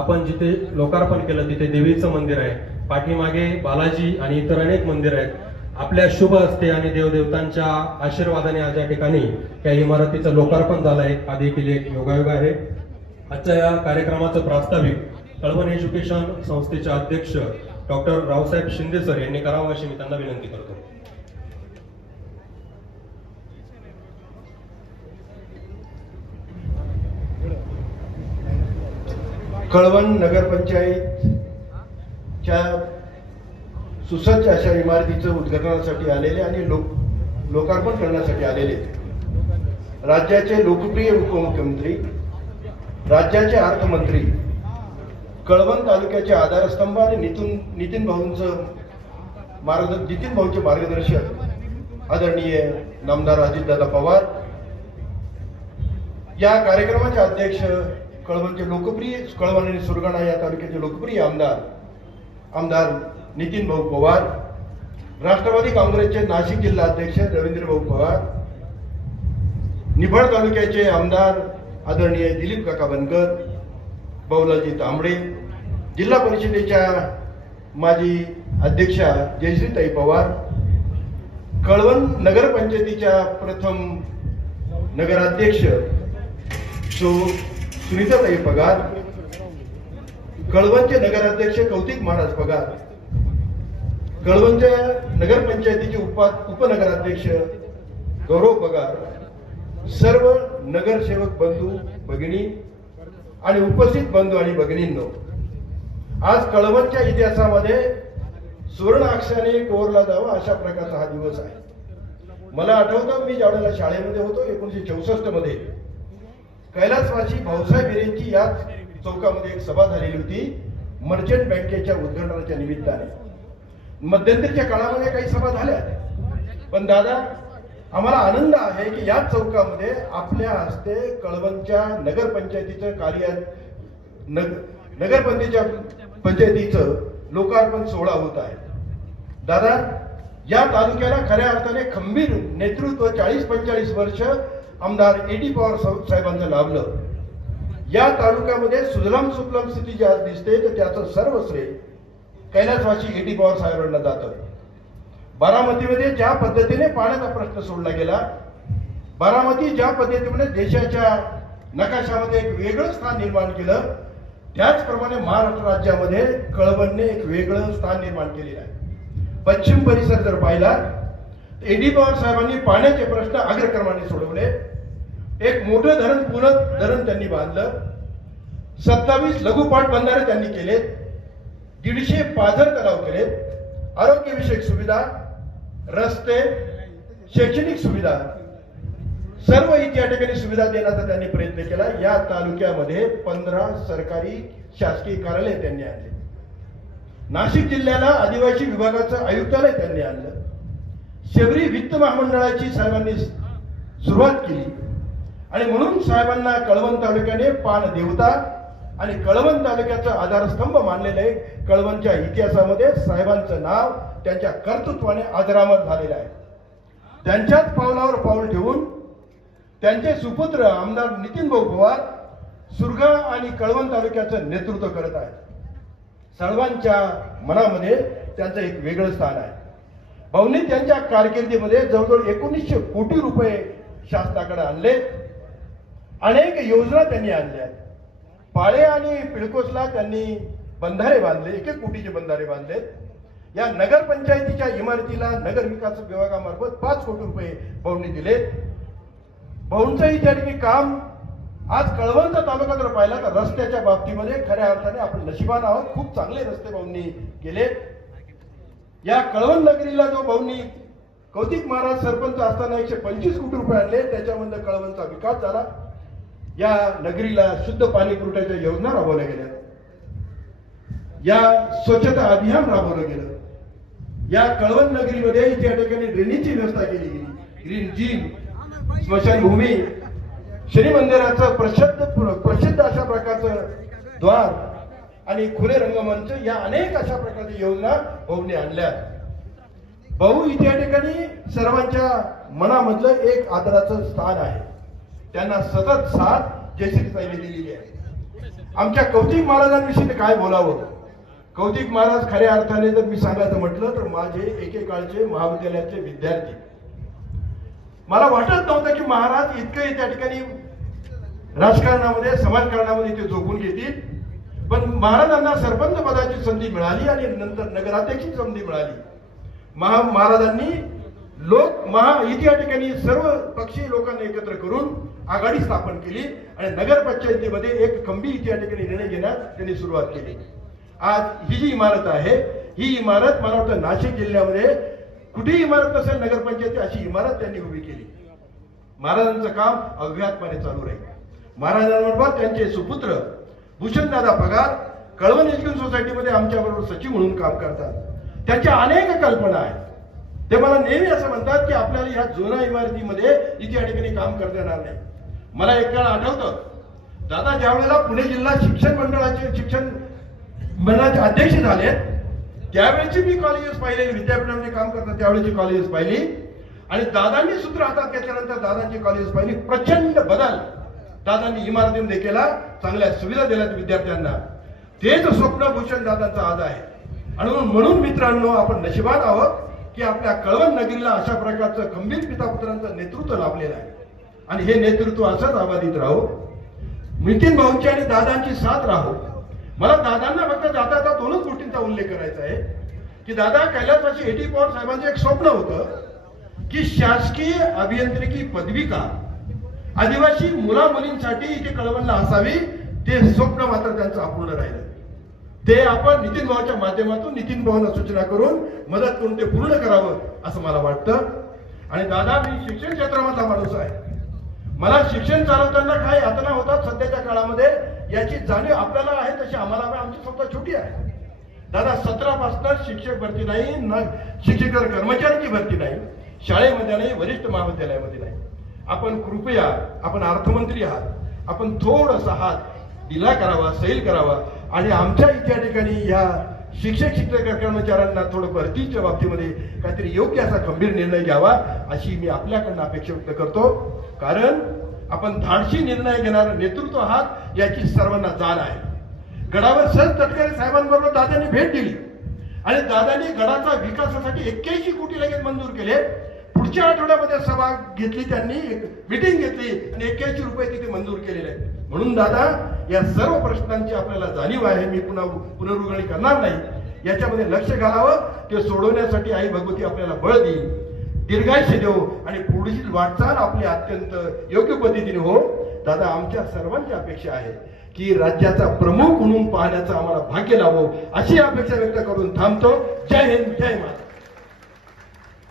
आपण जिथे लोकार्पण केलं तिथे देवीचं मंदिर आहे. पाठीमागे बालाजी आणि इतर अनेक मंदिर आहेत. आपल्या शुभ हस्ते आणि देवदेवतांच्या आशीर्वादाने आज या ठिकाणी या इमारतीचं लोकार्पण झालं आहे. आधी केली एक योगायोग आहे. आजच्या या कार्यक्रमाचं प्रास्ताविक कळवण एज्युकेशन संस्थेचे अध्यक्ष डॉक्टर रावसाहेब शिंदे सर यांनी करावं अशी मी त्यांना विनंती करतो. कळवण नगरपंचायतच्या सुसज्ज अशा इमारतीचं उद्घाटनासाठी आलेले आणि लोक लोकार्पण करण्यासाठी आलेले. राज्याचे लोकप्रिय उपमुख्यमंत्री राज्याचे अर्थमंत्री कळवण तालुक्याचे आधारस्तंभ आणि नितीन नितीन भाऊंचं मार्ग नितीन भाऊंचे मार्गदर्शक आदरणीय नामदार अजितदादा पवार. या कार्यक्रमाचे अध्यक्ष कळवणचे लोकप्रिय कळवण आणि सुरगाणा या तालुक्याचे लोकप्रिय आमदार आमदार नितीन भाऊ पवार राष्ट्रवादी काँग्रेसचे नाशिक जिल्हा अध्यक्ष रवींद्र भाऊ पवार निफाड तालुक्याचे आमदार आदरणीय दिलीप काका बनकर बाऊलाजी तांबडे जिल्हा परिषदेच्या माजी अध्यक्षा जयश्रीताई पवार कळवण नगरपंचायतीच्या प्रथम नगराध्यक्ष सो सुनीताताई पगार. कळवणचे नगराध्यक्ष कौतिक महाराज पगार. कळवणच्या नगरपंचायतीचे उपा उपनगराध्यक्ष गौरव पगार. सर्व नगरसेवक बंधू भगिनी आणि उपस्थित बंधू आणि भगिनींनो आज कळवणच्या इतिहासामध्ये सुवर्ण अक्षराने कोरला जावा अशा प्रकारचा हा दिवस आहे. मला आठवतं मी ज्यावेळेला शाळेमध्ये होतो एकोणीसशे चौसष्टमध्ये कैलासवासी भाऊसाहेब हिरेंची याच चौकामध्ये एक सभा झालेली होती मर्चंट बँकेच्या उद्घाटनाच्या निमित्ताने. मध्यंतरीच्या काळामध्ये काही सभा झाल्या. पण दादा आम्हाला आनंद आहे की याच चौकामध्ये आपल्या हस्ते कळवणच्या नगरपंचायतीचं कार्य नग नगरपंचायतीच्या पंचायतीचं लोकार्पण सोहळा होत आहे. दादा या तालुक्याला खऱ्या अर्थाने खंबीर नेतृत्व चाळीस पंचेचाळीस वर्ष आमदार ए डी पवार साहेबांचं लाभलं. या तालुक्यामध्ये सुजलाम सुफलाम स्थिती जी आज दिसते तर त्याचं सर्व श्रेय कैलासवासी ए डी पवार साहेबांना जातं. बारामतीमध्ये ज्या पद्धतीने पाण्याचा प्रश्न सोडला गेला बारामती ज्या पद्धतीने देशाच्या नकाशामध्ये एक वेगळं स्थान निर्माण केलं त्याचप्रमाणे महाराष्ट्र राज्यामध्ये कळवणने एक वेगळं स्थान निर्माण केलेलं आहे. पश्चिम परिसर जर पाहिला ए डी पवार साहेबांनी पाण्याचे प्रश्न अग्रक्रमाने सोडवले. एक मोठं धरण पूर्ण धरण त्यांनी बांधलं. सत्तावीस लघुपाट बंधारे त्यांनी केलेत. दीडशे पाझर तलाव केलेत. आरोग्यविषयक सुविधा रस्ते शैक्षणिक सुविधा. सर्व इथे या ठिकाणी सुविधा देण्याचा त्यांनी प्रयत्न केला. या तालुक्यामध्ये पंधरा सरकारी शासकीय कार्यालय त्यांनी आणले. नाशिक जिल्ह्याला आदिवासी विभागाचं आयुक्तालय त्यांनी आणलं. शबरी वित्त महामंडळाची सर्वांनी सुरुवात केली. आणि म्हणून साहेबांना कळवण तालुक्याने पान देवता आणि कळवण तालुक्याचं आधारस्तंभ मानलेलं आहे. कळवणच्या इतिहासामध्ये साहेबांचं नाव त्यांच्या कर्तृत्वाने आदरामत झालेलं आहे. त्यांच्याच पावलावर पाऊल ठेवून त्यांचे सुपुत्र आमदार नितीन भाऊ पवार सुरगा आणि कळवण तालुक्याचं नेतृत्व करत आहेत. सर्वांच्या मनामध्ये त्यांचं एक वेगळं स्थान आहे. भाऊनी त्यांच्या कारकिर्दीमध्ये जवळजवळ एकोणीसशे कोटी रुपये शासनाकडे आणले. अनेक योजना त्यांनी आणल्या पाळे आणि पिळकोसला त्यांनी बंधारे बांधले एक एक कोटीचे बंधारे बांधले या नगरपंचायतीच्या इमारतीला नगर विकास विभागामार्फत पाच कोटी रुपये भाऊंनी दिले भाऊंचंही त्या ठिकाणी काम. आज कळवणचा तालुका जर पाहिला तर रस्त्याच्या बाबतीमध्ये खऱ्या अर्थाने आपण नशिबान आहोत. खूप चांगले रस्ते भाऊंनी केले या कळवण नगरीला जो भाऊंनी कौतिक महाराज सरपंच असताना एकशे पंचवीस कोटी रुपये आणले त्याच्यामध्ये कळवणचा विकास झाला. या नगरीला शुद्ध पाणी पुरवठ्याच्या योजना राबवल्या गेल्या. या स्वच्छता अभियान राबवलं गेलं. या कळवण नगरीमध्ये त्या ठिकाणी ड्रेनेजची व्यवस्था केली गेली ग्रीन जिम स्मशानभूमी शनी मंदिराचं प्रसिद्ध प्रसिद्ध अशा प्रकारचं द्वार आणि खुले रंगमंच या अनेक अशा प्रकारच्या योजना भाऊने आणल्या. भाऊ इथे या ठिकाणी सर्वांच्या मनामधलं एक आदराचं स्थान आहे. त्यांना सतत साथ जयश्री साईने दिलेली आहे. आमच्या कौतिक महाराजांविषयी ते काय बोलावं? कौतिक महाराज खऱ्या अर्थाने जर मी सांगायचं म्हटलं तर माझे एकेकाळचे महाविद्यालयाचे विद्यार्थी. मला वाटत नव्हतं की महाराज इतकं त्या ठिकाणी राजकारणामध्ये समाजकारणामध्ये ते झोपून घेतील. पण महाराजांना सरपंच पदाची संधी मिळाली आणि नंतर नगराध्यक्षची संधी मिळाली. महा महाराजांनी लोक महा इथे या ठिकाणी सर्व पक्षी लोकांना एकत्र करून आघाडी स्थापन केली आणि नगर पंचायतीमध्ये एक खंबी इथे या ठिकाणी निर्णय घेण्यास त्यांनी सुरुवात केली. आज ही जी इमारत आहे ही इमारत मला वाटतं नाशिक जिल्ह्यामध्ये कुठेही इमारत नसेल नगरपंचायती अशी इमारत त्यांनी उभी केली. महाराजांचं काम अव्याहतपणे चालू राहील. महाराजांबरोबर त्यांचे सुपुत्र भूषणदादा पगार कळवण एज्युकेशन सोसायटीमध्ये आमच्याबरोबर सचिव म्हणून काम करतात. त्यांच्या अनेक कल्पना आहेत. ते मला नेहमी असं म्हणतात की आपल्याला ह्या जुन्या इमारतीमध्ये इथे या ठिकाणी काम करता येणार नाही. मला एक काळ आठवतं. दादा ज्या वेळेला पुणे जिल्हा शिक्षण मंडळाचे शिक्षण मंडळाचे अध्यक्ष झाले त्यावेळेची मी कॉलेजेस पाहिले विद्यापीठामध्ये काम करतात त्यावेळेची कॉलेजेस पाहिली. आणि दादांनी सूत्र हातात घेतल्यानंतर दादांची कॉलेजेस पाहिली. प्रचंड बदल दादांनी इमारतीमध्ये केला चांगल्या सुविधा दिल्यात विद्यार्थ्यांना. तेच स्वप्न भूषण आज आहे. आणि म्हणून- म्हणून मित्रांनो आपण नशिबात आहोत की आपल्या कळवण नगरीला अशा प्रकारचं खंबीर पितापुत्रांचं नेतृत्व लाभलेलं आहे. आणि हे नेतृत्व असंच अबाधित राहो. नितीन भाऊंची आणि दादांची साथ राहो. मला दादांना फक्त जाता जाता दोनच गोष्टींचा उल्लेख करायचा आहे. की दादा कैलासवासी एटी पवार साहेबांचं एक स्वप्न होतं की शासकीय अभियांत्रिकी पदविका आदिवासी मुला मुलींसाठी इथे कळवणला असावी ते स्वप्न मात्र त्यांचं अपूर्ण राहिलं. ते आपण नितीन भाऊच्या माध्यमातून नितीन भाऊंना सूचना करून मदत करून ते पूर्ण करावं असं मला वाटतं. आणि दादा मी शिक्षण क्षेत्रामधला माणूस आहे. मला शिक्षण चालवताना काय यातना होतात सध्याच्या काळामध्ये याची जाणीव आपल्याला आहे तशी आम्हाला आमची स्वतः छोटी आहे. दादा सतरा पासून शिक्षक भरती नाही न शिक्षकेतर कर्मचाऱ्यांची भरती नाही शाळेमध्ये नाही वरिष्ठ महाविद्यालयामध्ये नाही. आपण कृपया आपण अर्थमंत्री आहात आपण थोडासा हात दिला करावा सैल करावा आणि आमच्या इथे या ठिकाणी या शिक्षक शिक्षक कर्मचाऱ्यांना थोडं भरतीच्या बाबतीमध्ये काहीतरी योग्य असा गंभीर निर्णय घ्यावा अशी मी आपल्याकडनं अपेक्षा व्यक्त करतो. कारण आपण धाडशी निर्णय घेणारं नेतृत्व आहात याची सर्वांना जाण आहे. गडावर सहज तटकरे साहेबांबरोबर दादांनी भेट दिली. आणि दादांनी गडाचा विकासासाठी एक्क्याऐंशी कोटी लगेच मंजूर केले. पुढच्या आठवड्यामध्ये सभा घेतली त्यांनी एक मिटिंग घेतली आणि एक्क्याऐंशी रुपये तिथे मंजूर केलेले आहेत. म्हणून दादा या सर्व प्रश्नांची आपल्याला जाणीव आहे मी पुन्हा पुनरुगणी करणार नाही. याच्यामध्ये लक्ष घालावं ते सोडवण्यासाठी आई भगवती आपल्याला बळ देईल. दीर्घायुष्य देऊ आणि पुढील वाटचाल आपली अत्यंत योग्य पद्धतीने हो. दादा आमच्या सर्वांची अपेक्षा आहे की राज्याचा प्रमुख म्हणून पाहण्याचं आम्हाला भाग्य लावो अशी अपेक्षा व्यक्त करून थांबतो. जय हिंद जय माता